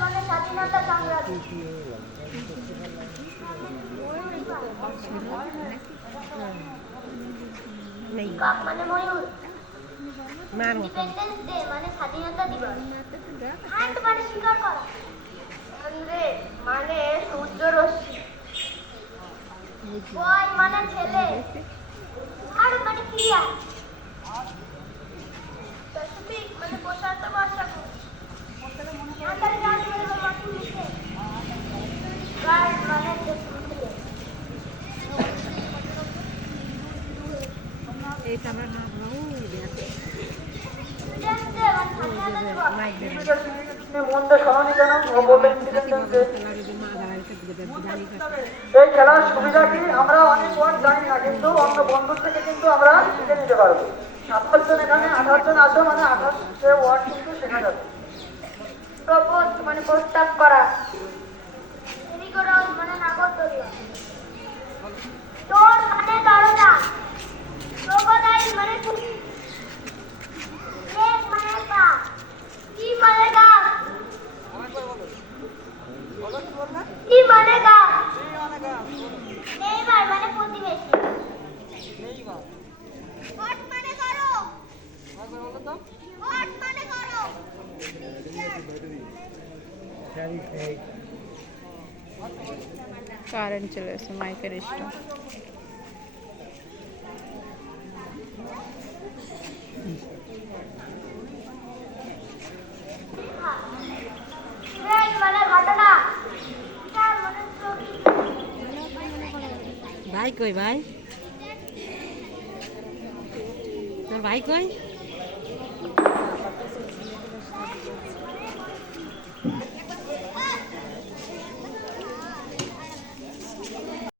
মানে স্বাধীনতা সংগ্রামী। নেই। মানে ময়ূর। ইন্ডিপেন্ডেন্স ডে মানে স্বাধীনতা দিবস। হান্ট মানে শিকার করা। মানে সূর্য রশ্মি। বয় মানে ছেলে। আর মানে ক্রিয়া এই খেলার সুবিধা কি? আমরা অনেক ওয়ার্ড জানি না কিন্তু অন্য বন্ধুর থেকে কিন্তু আমরা শিখে নিতে পারব। সাতাশ জন এখানে আঠাশ জন আছে মানে আঠাশে ওয়ার্ড কিন্তু শেখা যাবে। প্রপোজ মানে প্রস্তাব করা মেরিগোরাউন্ড মানে নাগরদোলা ডোর মানে দরজা ক্রোকোডাইল মানে কুকুর লেক মানে পা কি মানে গাছ মানে গাছ নেইবার মানে প্রতিবেশী হট মানে করো। হট মানে করো। কারেন্ট চলে এসে মাইকের stop Vai cười vai. Nó vai cười.